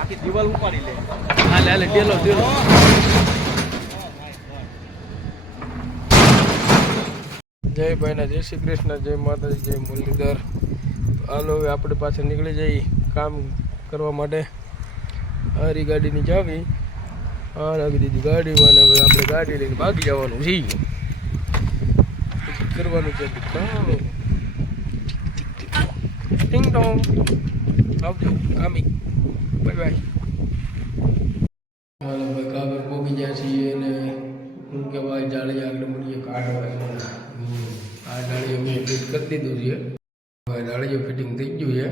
આખી દિવાલ ઉપાડી લે. હાલે હાલે ડેલો ડેલો. જય ભાઈના જય શ્રી કૃષ્ણ, જય માતાજી, જય મુરલીધર. હાલો હવે આપણે પાછળ નીકળી જઈએ કામ કરવા માટે. હારી ગાડીની ચાવી હા રાખી દીધી ગાડીમાં, અને હવે આપણે ગાડી લઈને ભાગી જવાનું છે. કરવાનું છે કામ. ટિંગ ટોંગ. આવજો આમી. Bye bye. હાલો ભાઈ કાગળ પોગી જાય છીએ, અને શું કહેવાય જાળી આગળ મૂકીએ કાઢવા. આ જાળીઓ મેં ફિટ કરી દીધું છે. હવે જાળીઓ ફિટિંગ થઈ ગયું છે.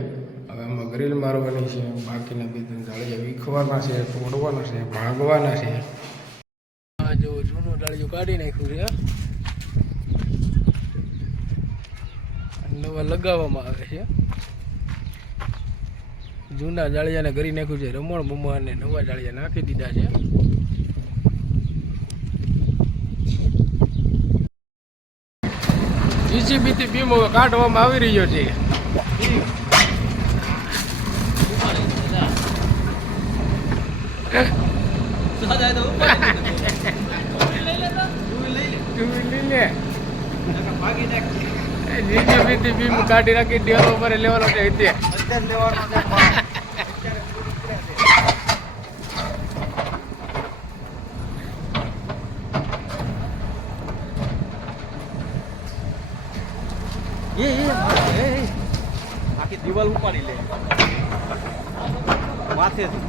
હવે આમાં ગ્રીલ મારવાની છે. બાકીના બે ત્રણ જાળીઓ વીખવાના છે, તોડવાના છે, ભાગવાના છે. આ જો જૂનું જાળીઓ કાઢી નાખ્યું છે, નવા લગાવવામાં આવે છે. જૂના જાળિયાને કરી નાખ્યું છે રમણ બમણ, અને નવા જાળિયા નાખી દીધા છે. જીસીબીથી બીમ હવે કાઢવામાં આવી રહ્યો છે. જીસીબીથી બીમ કાઢી નાખી ડેલો ઉપર લેવાનો છે. આખી દિવાલ ઉપાડી લે માથેથી.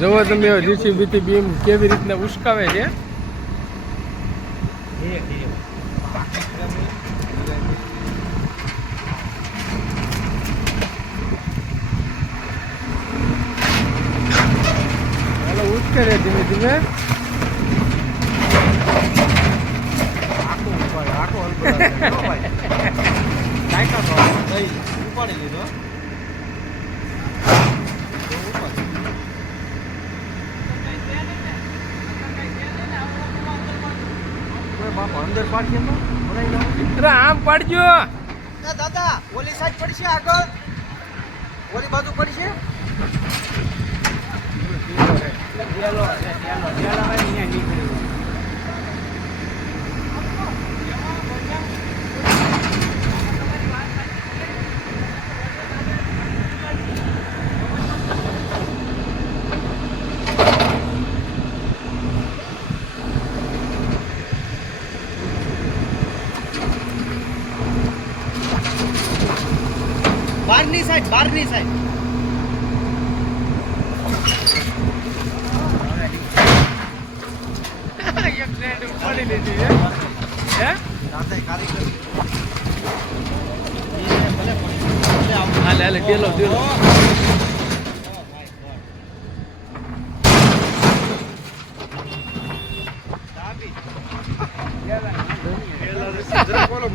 જોવો તમે જીસીબીથી બીમ કેવી રીતના ઉસકાવે છે. હાલો ઉસકે રે ધીમે ધીમે. ઉપાડી લીધો. અંદર પાડશે તો આમ પાડજો દાદા. ઓલી સાઈડ પડશે, આગળ ઓલી બાજુ પડશે. બારની સાઈડ એક સાઈડ ઉપાડી લીધી હે. હાલે હાલે ડેલો ડેલો.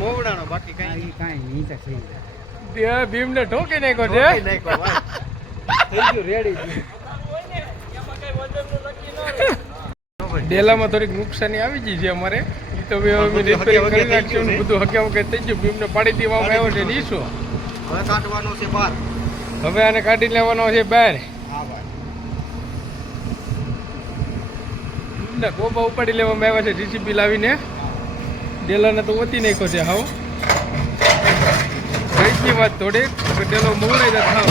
મોવડાનો બાકી કઈ ભીમ ને ઠોકી નાખ્યો છે. ડેલામાં થોડીક નુકસાની આવી ગઈ છે અમારે. એ તો રિપેરિંગ કરી નાખ્યું ને બધું હકે વકે થઈ ગયું. ભીમને પાડી દેવામાં આવ્યો છે ડીશો. હવે કાઢવાનો છે બહાર. હવે આને કાઢી લેવાનો છે બહાર. કોબા ઉપાડી લેવામાં આવ્યા છે જીસીબી લાવીને. ડેલાને તો ઓતી નાખ્યો છે હાવ. કઈ વાત થોડીક ડેલો મોવડાઈ જાય હાવ.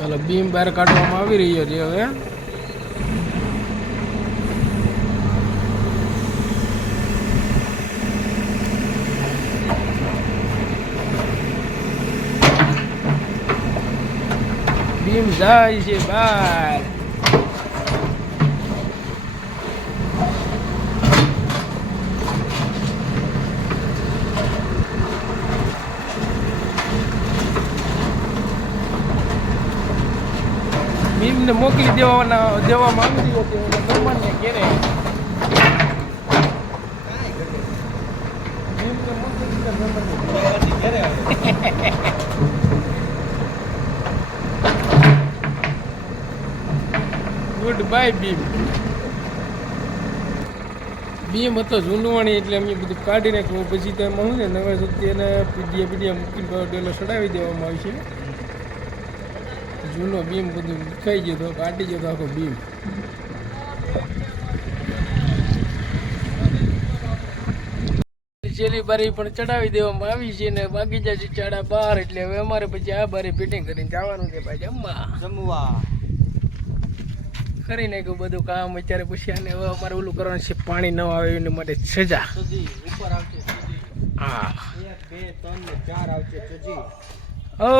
હાલો બીમ બહાર કાઢવામાં આવી રહ્યો છે હવે. બીમ જાય છે બહાર. બીમને મોકલી દેવામાં આવી રહ્યો છે મહેમાનને ઘેરે. Good bye beam. બીમ હતો જૂનવાણી એટલે અમે બધું કાઢી નાખ્યું. પછી તો એમાં શું છે નવા સત્ય એને પીડિયા મૂકીને ડેલો ચડાવી દેવામાં આવશે. જૂનો બીમ બધું ખાઈ ગયો તો કાઢી ગયો તો આખો બીમ. છેલ્લી બારી પણ ચડાવી દેવામાં આવી છે ને બાકી જાય છે 12:30 એટલે હવે અમારે પછી આ બારી ફિટિંગ કરીને જવાનું છે ભાઈ જમવા કરી નાખ્યું બધું કામ. અત્યારે પછી આને હવે અમારે ઓલું કરવાનું છે પાણી ન આવે એની માટે સજા. સજી ઉપર આવશે સજી. હા 1 2 3 ને 4 આવશે સજી. ઓ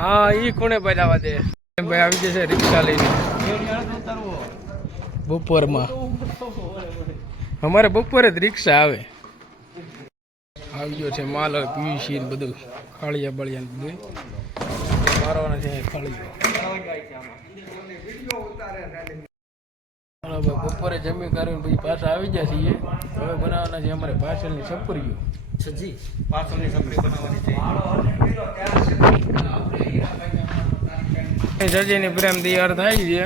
હા ઈ કોણે ભાઈ આવવા દે ભાઈ આવી જશે રિક્ષા લઈને બપોરમાં. અમારે બપોરે જ રિક્ષા આવે. આવી ગયો છે માલ હવે પીવીસી ને બધું ખાળિયા બળિયા બધું મારવાના છે ખાળિયા. બપોરે જમી કરીને પછી પાછા આવી ગયા છીએ. હવે બનાવવાના છે અમારે પાછળની સપરીઓ. સજી પાછળની સપરી બનાવવાની છે. સજીની પ્રેમ તૈયાર થાય છે.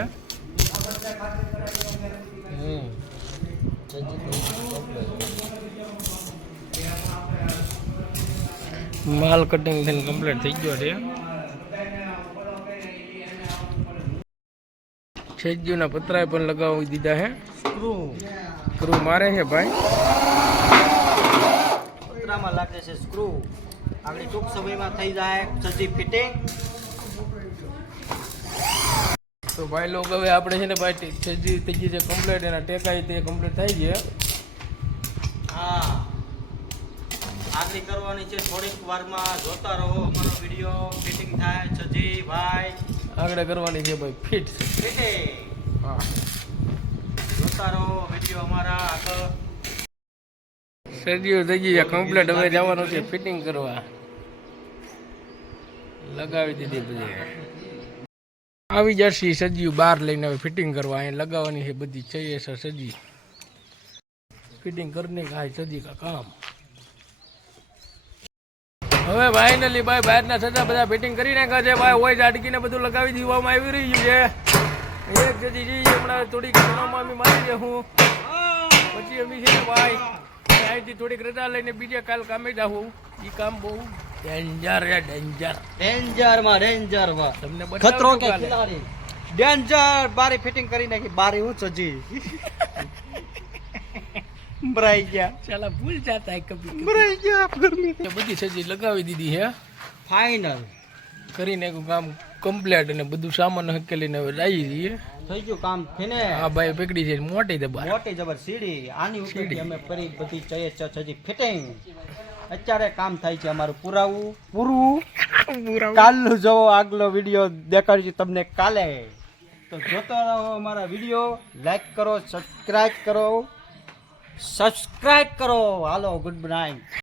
માલ કટિંગ થઈને કમ્પ્લીટ થઈ ગયો છે. છેજ્યુના પતરાય પણ લગાવી દીધા છે. સ્ક્રૂ મારે છે ભાઈ. પતરામાં લાગે છે સ્ક્રૂ. આગળ ટૂંક સમયમાં થઈ જાય સજી ફિટિંગ. તો ભાઈ લોકો હવે આપણે છે ને ભાઈ છેજી થઈ ગઈ છે કમ્પ્લીટ. એના ટેકાઈ તે કમ્પ્લીટ થઈ ગયા. હા આગળ કરવાની છે થોડીક વારમાં. જોતા રહો અમારો વિડીયો. ફિટિંગ થાય સજી ભાઈ. આગળ કરવાની છે ભાઈ ફિટ ફિટિંગ. હા જોતા રહો વિડીયો અમારા આગળ. સજીઓ થઈ ગઈ છે કમ્પ્લીટ. હવે જવાનું છે ફિટિંગ કરવા. લગાવી દીધી બધી. આવી જશે સજીઓ બહાર લઈને હવે ફિટિંગ કરવા. અહીં લગાવવાની છે બધી चाहिए સર સજી. ફિટિંગ કરને કા સજી કા કામ. હવે ફાઇનલી ભાઈ બહારના સજા બધા ફિટિંગ કરી નાખ્યા છે ભાઈ. હોય ઝાડકીને બધું લગાવી દેવામાં આવી રહ્યું છે. એક સજી જઈએ હમણાં થોડીક ઘણોમાં અમે મારી જાઉં. પછી અમે છે ને ભાઈ અહીંથી થોડીક રજા લઈને બીજા કાલ કામે જાઉં. એ કામ બહુ ડેન્જર છે ડેન્જર. ડેન્જર માં ડેન્જર માં તમને ખતરો કે બતાવું ખિલાડી. ડેન્જર બારી ફિટિંગ કરી નાખી. બારી હું સજી ભરાઈ ગયા. ચાલા ભૂલ જાતા હે કભી ભરાઈ ગયા ગરમી. બધી સજી લગાવી દીધી છે. ફાઇનલ કરીને કામ કમ્પ્લીટ અને બધું સામાન હકેલીને હવે લાવી દઈએ. થઈ ગયું કામ થઈને. આ ભાઈ પકડી છે મોટી દબાર. મોટી જબર સીડી. આની ઉપરથી અમે ફરી બધી જોઈએ સજી ફિટિંગ. અત્યારે કામ થાય છે અમારું પૂરું. કાલનું જોવો આગલો વિડીયો દેખાડીશું તમને કાલે. તો જોતો રહો અમારા વિડીયો. લાઈક કરો સબસ્ક્રાઇબ કરો. હાલો ગુડ નાઇટ.